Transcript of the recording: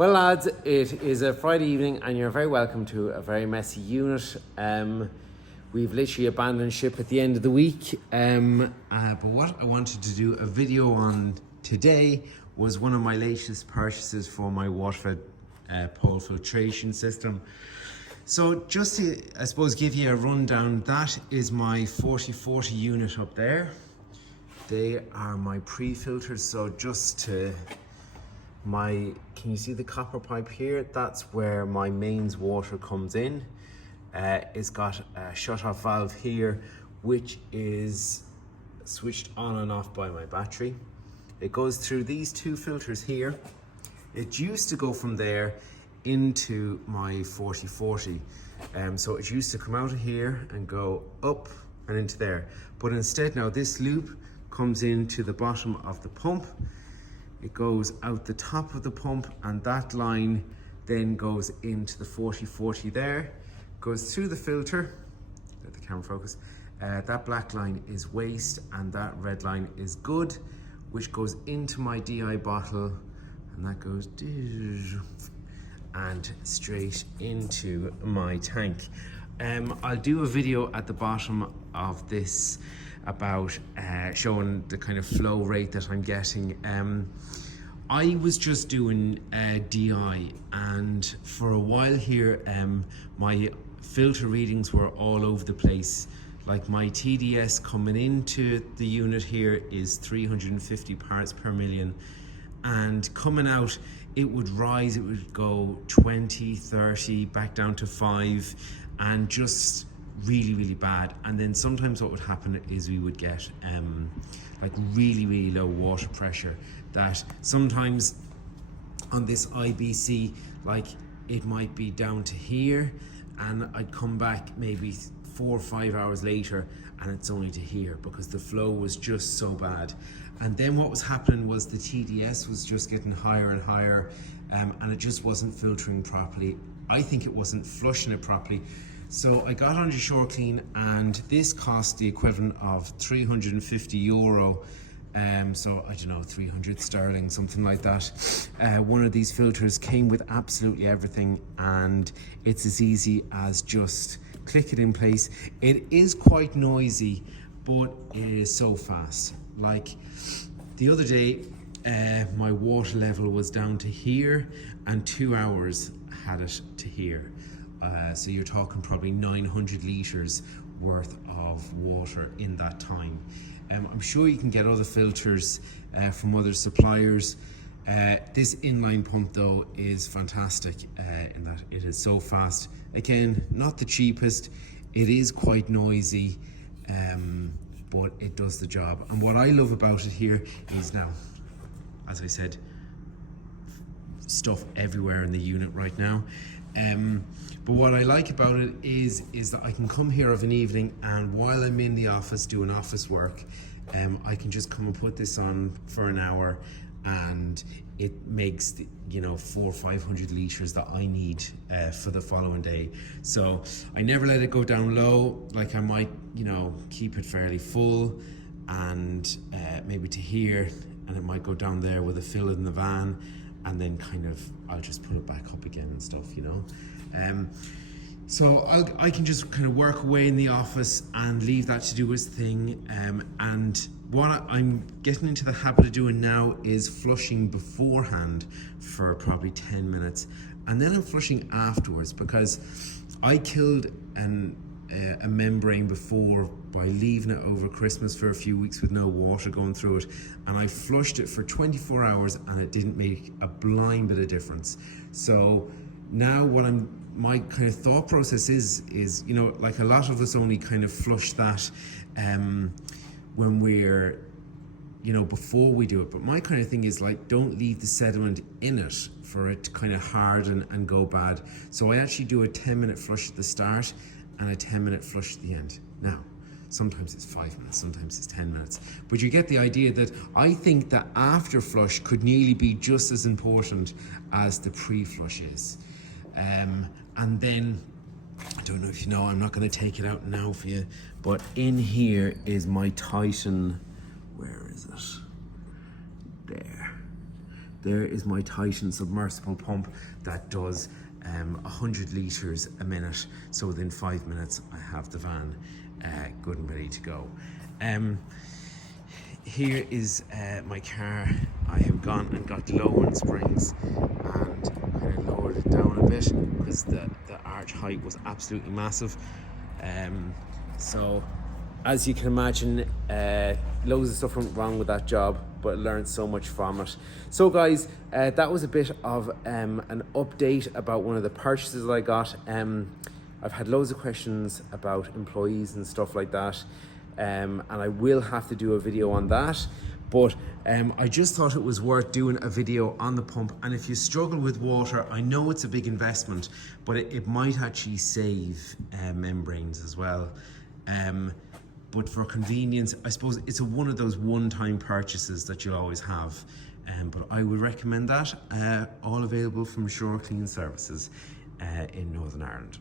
Well lads, it is a Friday evening and you're very welcome to a very messy unit. We've literally abandoned ship at the end of the week. But what I wanted to do a video on today was one of my latest purchases for my water pole filtration system. So just to, I suppose, give you a rundown, that is my 4040 unit up there. They are my pre-filters, so just to can you see the copper pipe here? That's where my mains water comes in. It's got a shut-off valve here, which is switched on and off by my battery. It goes through these two filters here. It used to go from there into my 4040. So it used to come out of here and go up and into there. But instead now this loop comes into the bottom of the pump. It goes out the top of the pump, and that line then goes into the 4040 there, goes through the filter. Let the camera focus. That black line is waste and that red line is good, which goes into my DI bottle, and that goes and straight into my tank. I'll do a video at the bottom of this about showing the kind of flow rate that I'm getting. I was just doing DI, and for a while here my filter readings were all over the place. Like my TDS coming into the unit here is 350 parts per million, and coming out it would rise, it would go 20, 30, back down to 5, and just really bad. And then sometimes what would happen is we would get like really low water pressure, that sometimes on this IBC, like it might be down to here, and I'd come back maybe 4 or 5 hours later and it's only to here, because the flow was just so bad. And then what was happening was the TDS was just getting higher and higher, and it just wasn't filtering properly. I think it wasn't flushing it properly. So I got onto Shore Clean, and this cost the equivalent of 350 euro. So I don't know, 300 sterling, something like that. One of these filters came with absolutely everything, and it's as easy as just click it in place. It is quite noisy, but it is so fast. Like the other day, my water level was down to here, and 2 hours had it to here. So you're talking probably 900 litres worth of water in that time. I'm sure you can get other filters from other suppliers. This inline pump though is fantastic in that it is so fast. Again, not the cheapest, it is quite noisy, but it does the job. And what I love about it here is, now, as I said, stuff everywhere in the unit right now. But what I like about it is that I can come here of an evening, and while I'm in the office doing office work, I can just come and put this on for an hour, and it makes the, 400 or 500 litres that I need for the following day. So I never let it go down low. Like I might, keep it fairly full, and maybe to here, and it might go down there with a fill in the van, and then kind of I'll just put it back up again and stuff, so I can just kind of work away in the office and leave that to do its thing. And what I'm getting into the habit of doing now is flushing beforehand for probably 10 minutes, and then I'm flushing afterwards, because I killed a membrane before by leaving it over Christmas for a few weeks with no water going through it, and I flushed it for 24 hours and it didn't make a blind bit of difference. So now my kind of thought process is like a lot of us only kind of flush that when we're before we do it, but my kind of thing is like, don't leave the sediment in it for it to kind of harden and go bad. So I actually do a 10-minute flush at the start and a 10-minute flush at the end. Now, sometimes it's 5 minutes, sometimes it's 10 minutes. But you get the idea that I think that after flush could nearly be just as important as the pre-flush is. And then, I don't know if you know, I'm not going to take it out now for you, but in here is my Titan, where is it? There. there is my Titan submersible pump that does 100 litres a minute. So within 5 minutes, I have the van good and ready to go. Here is my car. I have gone and got low on springs and kind of lowered it down a bit because the arch height was absolutely massive. So as you can imagine, loads of stuff went wrong with that job, but I learned so much from it. So guys, that was a bit of an update about one of the purchases that I got. I've had loads of questions about employees and stuff like that, and I will have to do a video on that. But I just thought it was worth doing a video on the pump. And if you struggle with water, I know it's a big investment, but it might actually save membranes as well. But for convenience, I suppose it's one of those one-time purchases that you'll always have. But I would recommend that. All available from Shore Clean Services in Northern Ireland.